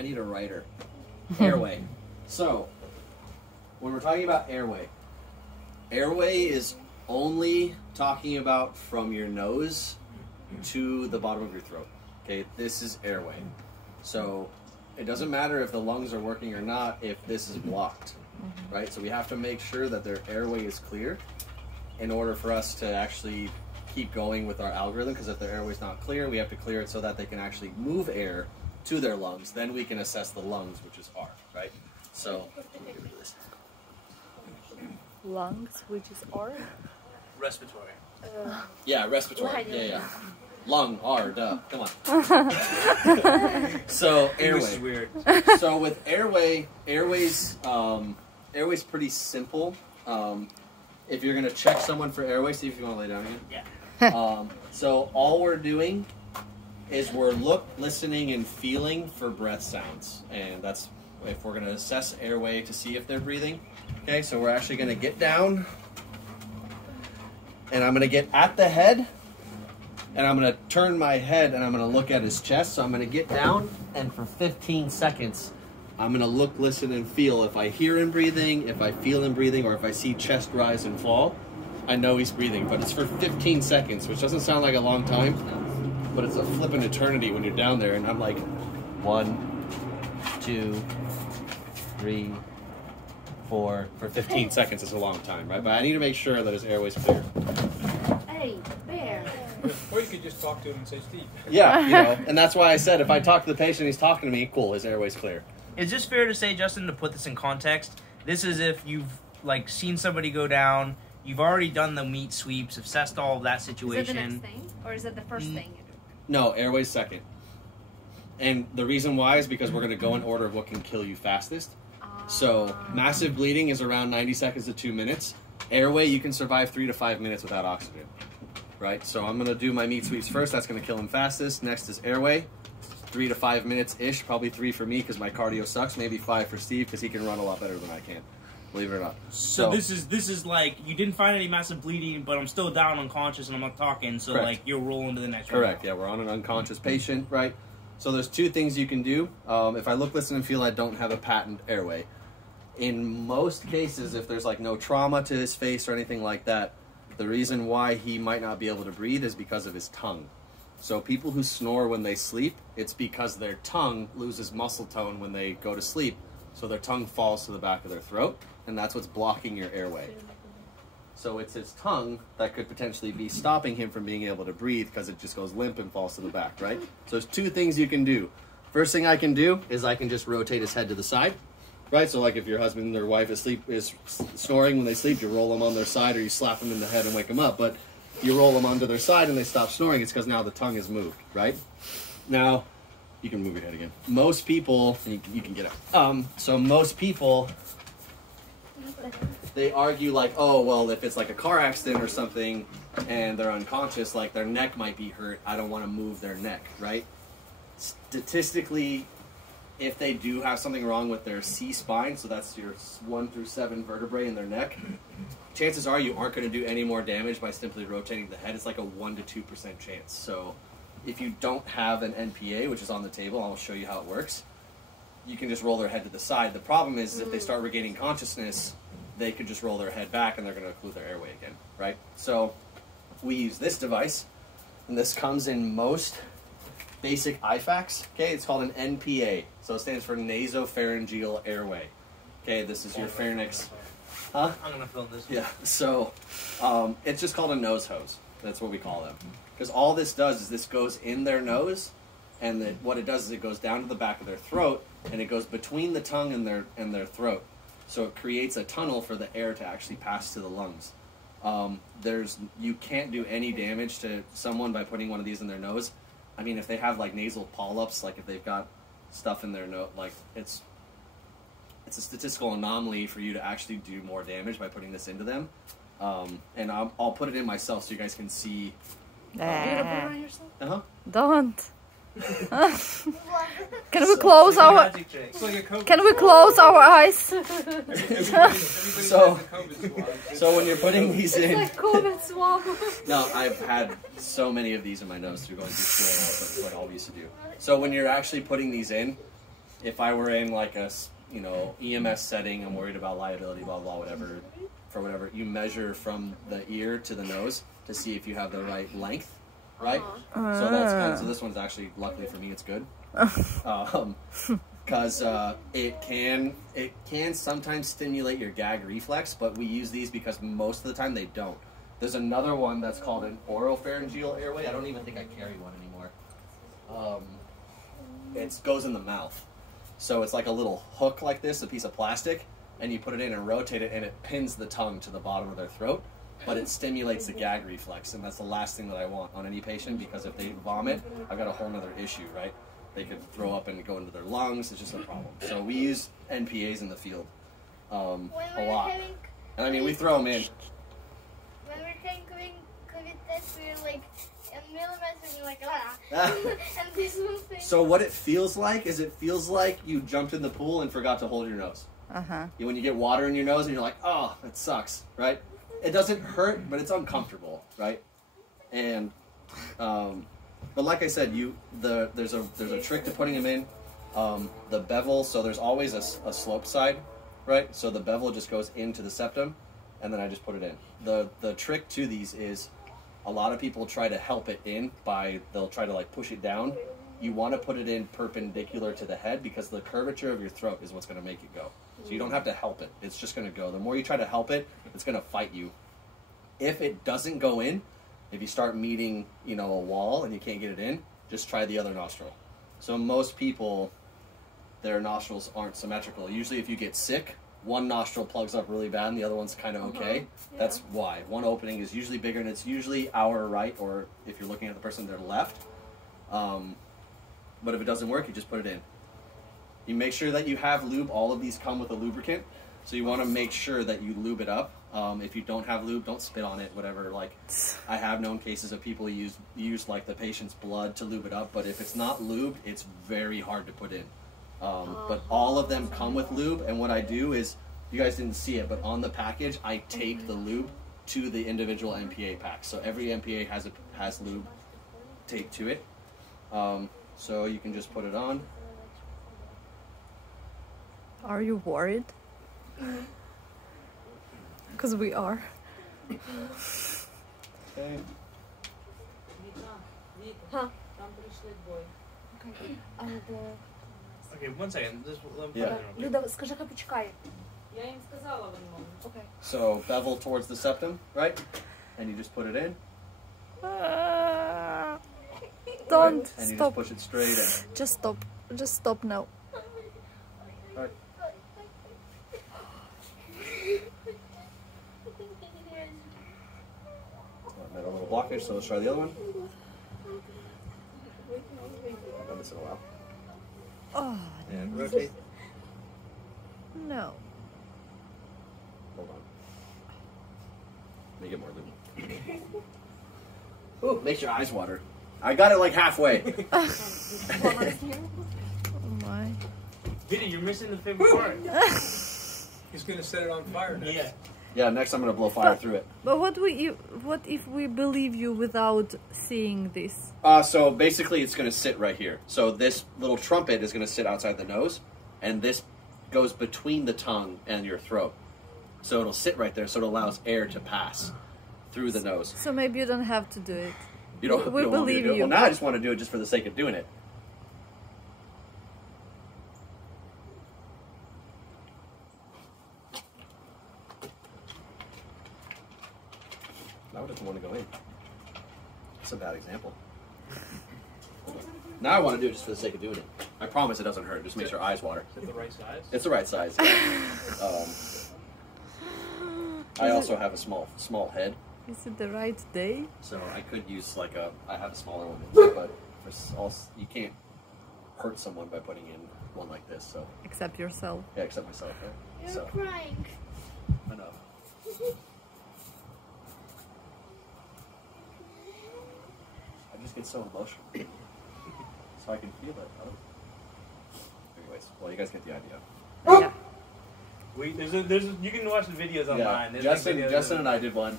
I need a writer. Airway. So, when we're talking about airway, airway is only talking about from your nose to the bottom of your throat. Okay, this is airway. So, it doesn't matter if the lungs are working or not if this is blocked, right? So we have to make sure that their airway is clear in order for us to actually keep going with our algorithm, because if their airway is not clear, we have to clear it so that they can actually move air to their lungs. Then we can assess the lungs, which is R, right? So, lungs, which is R? Respiratory. Yeah, respiratory. Yeah. Lung, R, duh. Come on. So, airway. This is weird. So with airways pretty simple. If you're gonna check someone for airway, see if you want to lay down again. Yeah. So all we're doing is we're listening and feeling for breath sounds, and that's if we're gonna assess airway to see if they're breathing. Okay, so we're actually gonna get down, and I'm gonna get at the head. And I'm going to turn my head and I'm going to look at his chest. So I'm going to get down, and for 15 seconds, I'm going to look, listen, and feel. If I hear him breathing, if I feel him breathing, or if I see chest rise and fall, I know he's breathing. But it's for 15 seconds, which doesn't sound like a long time, but it's a flippin' eternity when you're down there. And I'm like, 1, 2, 3, 4. For 15 seconds is a long time, right? But I need to make sure that his airway's clear. Hey, bear. Or you could just talk to him and say, Steve. Yeah, you know, and that's why I said if I talk to the patient, he's talking to me, cool, his airway's clear. Is this fair to say, Justin, to put this in context? This is if you've like seen somebody go down, you've already done the meat sweeps, assessed all of that situation. Is that the next thing, or is that the first thing? No, airway's second. And the reason why is because we're going to go in order of what can kill you fastest. So massive bleeding is around 90 seconds to 2 minutes. Airway, you can survive 3 to 5 minutes without oxygen. Right, so I'm going to do my meat sweeps first. That's going to kill him fastest. Next is airway. 3 to 5 minutes-ish. Probably 3 for me because my cardio sucks. Maybe 5 for Steve because he can run a lot better than I can. Believe it or not. So this is like, you didn't find any massive bleeding, but I'm still down unconscious and I'm not talking. So correct. Like, you're rolling to the next Correct, yeah, we're on an unconscious patient, right? So there's 2 things you can do. If I look, listen, and feel I don't have a patent airway. In most cases, if there's like no trauma to his face or anything like that, the reason why he might not be able to breathe is because of his tongue. So people who snore when they sleep, it's because their tongue loses muscle tone when they go to sleep. So their tongue falls to the back of their throat, and that's what's blocking your airway. So it's his tongue that could potentially be stopping him from being able to breathe because it just goes limp and falls to the back, right? So there's 2 things you can do. First thing I can do is I can just rotate his head to the side. Right, so like if your husband or wife is snoring when they sleep, you roll them on their side or you slap them in the head and wake them up. But you roll them onto their side and they stop snoring, it's because now the tongue is moved, right? Now, you can move your head again. Most people, you can get up. So most people, they argue like, oh, well, if it's like a car accident or something and they're unconscious, like their neck might be hurt, I don't want to move their neck, right? Statistically, if they do have something wrong with their C-spine, so that's your 1 through 7 vertebrae in their neck, chances are you aren't going to do any more damage by simply rotating the head. It's like a 1 to 2% chance. So if you don't have an NPA, which is on the table, I'll show you how it works, you can just roll their head to the side. The problem is if they start regaining consciousness, they could just roll their head back and they're going to occlude their airway again, right? So we use this device, and this comes in most basic IFACs. Okay, it's called an NPA. So it stands for Nasopharyngeal Airway. Okay, this is your pharynx. Huh? I'm going to film this. Yeah, so it's just called a nose hose. That's what we call them. Because all this does is this goes in their nose, and what it does is it goes down to the back of their throat, and it goes between the tongue and their throat. So it creates a tunnel for the air to actually pass to the lungs. You can't do any damage to someone by putting one of these in their nose. I mean, if they have like nasal polyps, like if they've got stuff in their nose, like it's a statistical anomaly for you to actually do more damage by putting this into them. And I'll put it in myself so you guys can see. You gonna put it on yourself? Uh-huh. Don't. Can we close our? Can we close our eyes? So when you're putting these in, It's like COVID swab. no, I've had so many of these in my nose through going through school. That's what I always used to do. So when you're actually putting these in, if I were in like a EMS setting, I'm worried about liability, blah blah whatever, for whatever you measure from the ear to the nose to see if you have the right length, right? So that's kind of, so this one's actually, luckily for me, it's good, because it can sometimes stimulate your gag reflex, but we use these because most of the time they don't. There's another one that's called an Oropharyngeal Airway. I don't even think I carry one anymore. It goes in the mouth. So it's like a little hook like this, a piece of plastic, and you put it in and rotate it, and it pins the tongue to the bottom of their throat, but it stimulates the gag reflex, and that's the last thing that I want on any patient, because if they vomit, I've got a whole other issue, right? They could throw up and go into their lungs. It's just a problem. So we use NPAs in the field a lot. And I mean, we throw them in. When we're trying COVID test, we're like, and millimeters, we're like, and this one thing. So what it feels like is it feels like you jumped in the pool and forgot to hold your nose. When you get water in your nose and you're like, oh, that sucks, right? It doesn't hurt, but it's uncomfortable, right? And, but like I said, there's a trick to putting them in. The bevel, so there's always a slope side, right? So the bevel just goes into the septum, and then I just put it in. The trick to these is a lot of people try to help it in they'll try to like push it down. You want to put it in perpendicular to the head, because the curvature of your throat is what's going to make it go. So you don't have to help it. It's just going to go. The more you try to help it, it's going to fight you. If it doesn't go in, if you start meeting, a wall and you can't get it in, just try the other nostril. So most people, their nostrils aren't symmetrical. Usually if you get sick, one nostril plugs up really bad and the other one's kind of okay. That's why. One opening is usually bigger, and it's usually our right, or if you're looking at the person, their left. But if it doesn't work, you just put it in. You make sure that you have lube. All of these come with a lubricant, so you want to make sure that you lube it up. If you don't have lube, don't spit on it, whatever. Like, I have known cases of people use like the patient's blood to lube it up, but if it's not lubed, it's very hard to put in. But all of them come with lube, and what I do is, you guys didn't see it, but on the package, I tape the lube to the individual MPA pack. So every MPA has lube taped to it. So you can just put it on. Are you worried? Because we are. Okay. Huh? Okay, 1 second. Люда, скажи, хай почекає. Okay. So bevel towards the septum, right? And you just put it in. Don't And you stop. just push it straight in. Just stop. Just stop now. Right. I made a little blockage, so let's try the other one. I've done this in a while. Oh, And rotate. no. Hold on. Make it more lube. Ooh, makes your eyes water. I got it like halfway. Oh my. Vinny, you're missing the favorite part. He's gonna set it on fire next. Yeah. Yeah, next I'm gonna blow fire through it. But what if we believe you without seeing this? So basically it's gonna sit right here. So this little trumpet is gonna sit outside the nose, and this goes between the tongue and your throat. So it'll sit right there, so it allows air to pass through the nose. So maybe you don't have to do it. You don't, We you don't want me to believe do it. you. Well, now I just want to do it just for the sake of doing it. Now I just want to go in. That's a bad example. Now I want to do it just for the sake of doing it. I promise it doesn't hurt. Just makes your eyes water. Is it the right size? It's the right size. I also have a small head, Is it the right day? so I could use like I have a smaller one, but you can't hurt someone by putting in one like this. So Except yourself. yeah, except myself. Yeah. You're So crying. enough. I just get so emotional, so I can feel it. Anyways, well, you guys get the idea. Yeah. You can watch the videos online. Yeah, There's like Justin videos and I did one.